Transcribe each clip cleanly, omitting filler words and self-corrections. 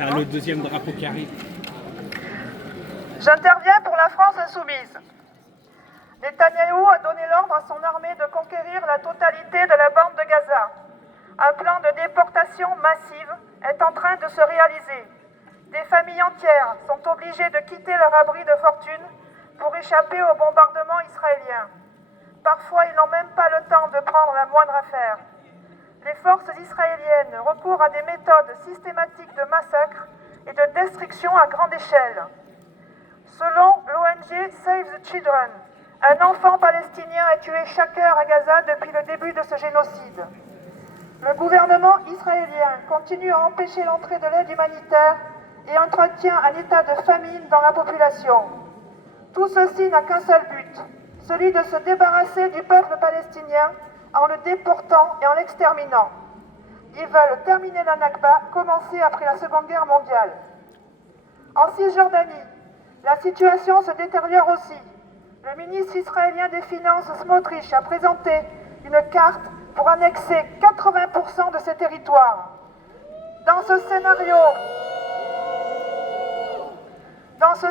T'as le deuxième drapeau qui arrive. J'interviens pour la France insoumise. Netanyahou a donné l'ordre à son armée de conquérir la totalité de la bande de Gaza. Un plan de déportation massive est en train de se réaliser. Des familles entières sont obligées de quitter leur abri de fortune pour échapper aux bombardements israéliens. Parfois, ils n'ont même pas le temps de prendre la moindre affaire. Les forces israéliennes recourent à des méthodes systématiques de massacre et de destruction à grande échelle. Selon l'ONG Save the Children, un enfant palestinien est tué chaque heure à Gaza depuis le début de ce génocide. Le gouvernement israélien continue à empêcher l'entrée de l'aide humanitaire et entretient un état de famine dans la population. Tout ceci n'a qu'un seul but, celui de se débarrasser du peuple palestinien en le déportant et en l'exterminant. Ils veulent terminer la Nakba, commencée après la Seconde Guerre mondiale. En Cisjordanie, la situation se détériore aussi. Le ministre israélien des Finances, Smotrich, a présenté une carte pour annexer 80% de ces territoires. Dans ce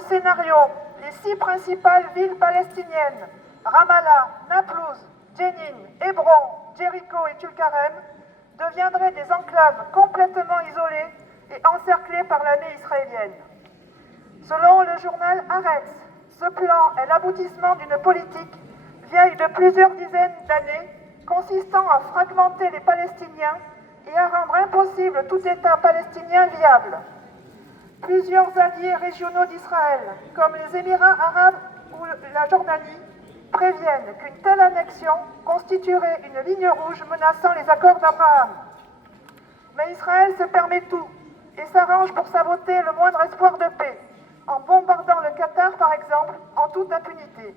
scénario, les 6 principales villes palestiniennes, Ramallah, Naplouse, Jenin, Hébron, Jéricho et Tulkarem, deviendraient des enclaves complètement isolées et encerclées par l'armée israélienne. Selon le journal Haaretz, ce plan est l'aboutissement d'une politique vieille de plusieurs dizaines d'années, consistant à fragmenter les Palestiniens et à rendre impossible tout État palestinien viable. Plusieurs alliés régionaux d'Israël, comme les Émirats arabes ou la Jordanie, préviennent qu'une telle annexion constituerait une ligne rouge menaçant les accords d'Abraham. Mais Israël se permet tout et s'arrange pour saboter le moindre espoir de paix, en bombardant le Qatar par exemple, en toute impunité.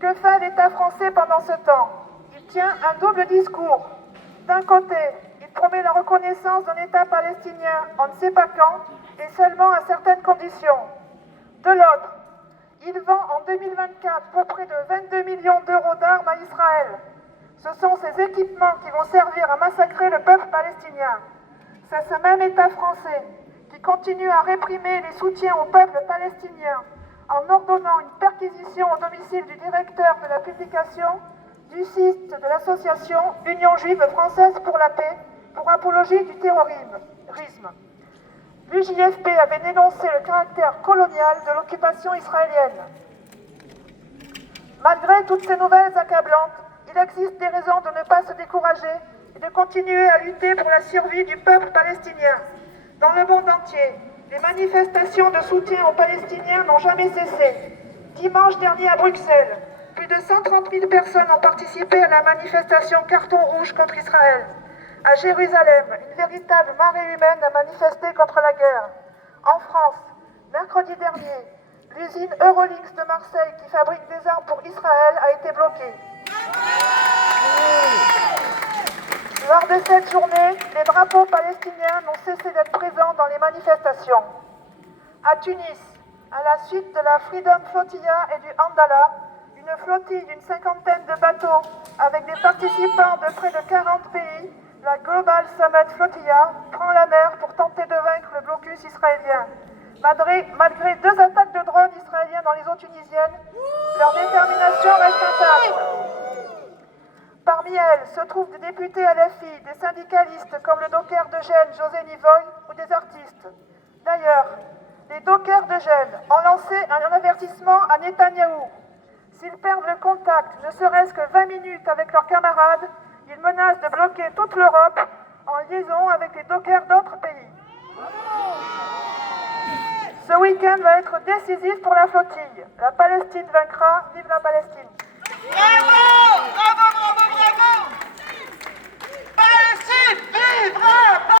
Que fait l'État français pendant ce temps? Il tient un double discours. D'un côté, il promet la reconnaissance d'un État palestinien on ne sait pas quand et seulement à certaines conditions. De l'autre, il vend en 2024 pour près de 22 millions d'euros d'armes à Israël. Ce sont ces équipements qui vont servir à massacrer le peuple palestinien. C'est ce même État français qui continue à réprimer les soutiens au peuple palestinien en ordonnant une perquisition au domicile du directeur de la publication du site de l'association Union juive française pour la paix pour apologie du terrorisme. L'UJFP avait dénoncé le caractère colonial de l'occupation israélienne. Malgré toutes ces nouvelles accablantes, il existe des raisons de ne pas se décourager et de continuer à lutter pour la survie du peuple palestinien. Dans le monde entier, les manifestations de soutien aux Palestiniens n'ont jamais cessé. Dimanche dernier à Bruxelles, plus de 130 000 personnes ont participé à la manifestation Carton rouge contre Israël. À Jérusalem, une véritable marée humaine a manifesté contre la guerre. En France, mercredi dernier, l'usine Eurolix de Marseille qui fabrique des armes pour Israël a été bloquée. Lors de cette journée, les drapeaux palestiniens n'ont cessé d'être présents dans les manifestations. À Tunis, à la suite de la Freedom Flotilla et du Handala, une flottille d'une 50aine de bateaux avec des participants de près de 40 pays, la Global Summit Flotilla prend la mer pour tenter de vaincre le blocus israélien. Malgré 2 attaques de drones israéliens dans les eaux tunisiennes, leur détermination reste intacte. Parmi elles se trouvent des députés LFI, des syndicalistes comme le docker de Gênes, José Nivoy, ou des artistes. D'ailleurs, les dockers de Gênes ont lancé un avertissement à Netanyahou. S'ils perdent le contact, ne serait-ce que 20 minutes avec leurs camarades, ils menacent de bloquer toute l'Europe en liaison avec les dockers d'autres pays. Ce week-end va être décisif pour la flottille. La Palestine vaincra, vive la Palestine!